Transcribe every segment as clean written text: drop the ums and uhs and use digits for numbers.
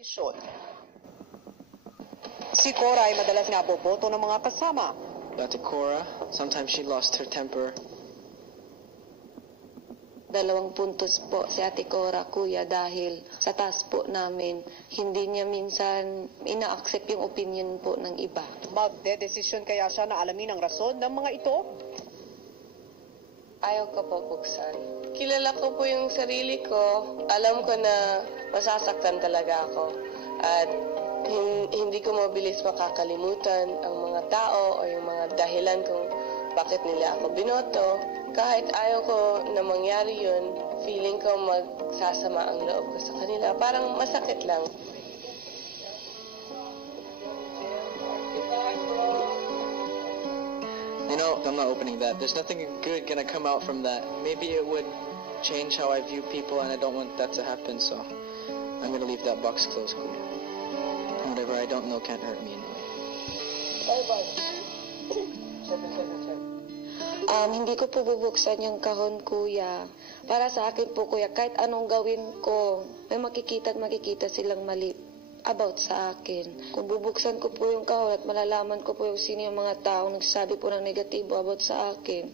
Si Cora ay madalas naboboto ng mga kasama. Dati Cora, sometimes she lost her temper. 2 puntos po si Ate Cora, Kuya, dahil sa task po namin, hindi niya minsan ina-accept yung opinion po ng iba. Magdedesisyon kaya siya na alamin ang rason ng mga ito? Ayaw ko po buksan. Kilala ko po yung sarili ko. Alam ko na masasaktan talaga ako. At hindi ko mabilis makakalimutan ang mga tao o yung mga dahilan kung bakit nila ako binoto. Kahit ayaw ko na mangyari yun, feeling ko magsasama ang loob ko sa kanila. Parang masakit lang. You know, I'm not opening that. There's nothing good gonna come out from that. Maybe it would change how I view people, and I don't want that to happen, so I'm gonna leave that box closed, cool. Whatever I don't know can't hurt me anyway. Bye-bye. Hindi ko po bubuksan yung kahon, Kuya. Para sa akin po, Kuya, kahit anong gawin ko, may makikita at makikita silang mali about sa akin. Kung bubuksan ko po yung kahon at malalaman ko po yung sino yung mga taong nagsasabi po ng negatibo about sa akin,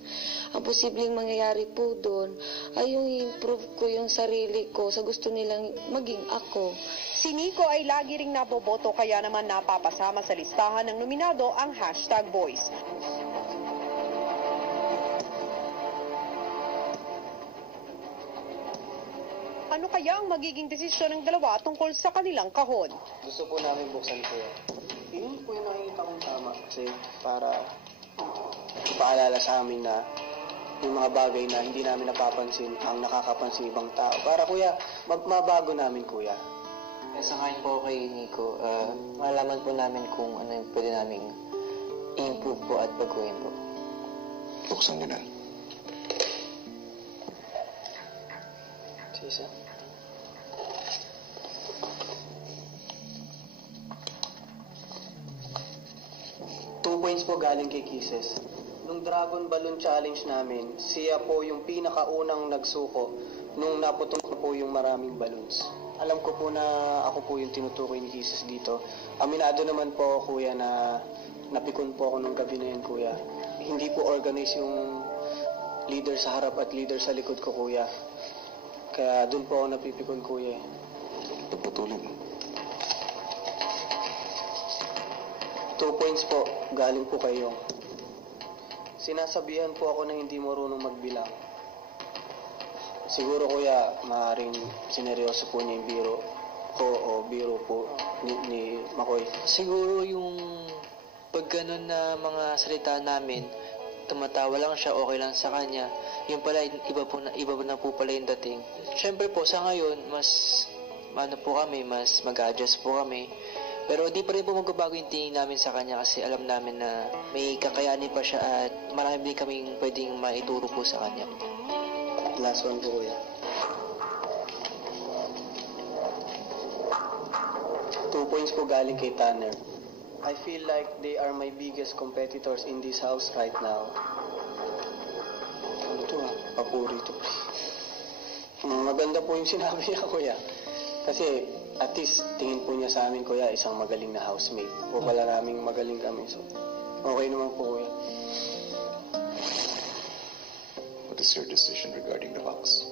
ang posibleng mangyayari po doon ay yung improve ko yung sarili ko sa gusto nilang maging ako. Si Nico ay lagi ring naboboto kaya naman napapasama sa listahan ng nominado ang #voice. Ano kaya ang magiging desisyon ng dalawa tungkol sa kanilang kahon? Gusto po namin buksan po yan. Yun po yung nakikita kong tama kasi para paalala sa amin na yung mga bagay na hindi namin napapansin ang nakakapansin ibang tao. Para kuya, mabago namin kuya. Sangayon po kay Nico, malaman po namin kung ano yung pwede namin i-improve po at baguhin po. Buksan nyo na. Sisa. 2 points po galing kay Kisses. Nung Dragon Balloon Challenge namin, siya po yung pinakaunang nagsuko nung naputol po yung maraming balloons. Alam ko po na ako po yung tinutukoy ni Kisses dito. Aminado naman po ako, kuya, na napikon po ako nung gabi na yun, kuya. Hindi po organize yung leader sa harap at leader sa likod ko, kuya. Kaya dun po ako napipikon, kuya. Pagputulin. 2 points po, galing po kayo. Sinasabihan po ako na hindi marunong magbilang. Siguro kuya, maaaring sineryoso po niya yung biro ko o biro po ni Makoy. Siguro yung pag ganun na mga salita namin, tumatawa lang siya, okay lang sa kanya. Yung pala, iba na po pala yung dating. Siyempre po, sa ngayon, mas mas mag-adjust po kami. Pero di pa rin po magbabago yung tingin namin sa kanya kasi alam namin na may kakayanin pa siya at marami din kaming pwedeng maituro po sa kanya. Last one po kuya. 2 points po galing kay Tanner. I feel like they are my biggest competitors in this house right now. Ano to papuri to. Maganda po yung sinabi niya kuya. Kasi at least tingin po niya sa amin kuya isang magaling na housemate. O pala naming magaling kami. So okay naman po kuya. What is your decision regarding the box?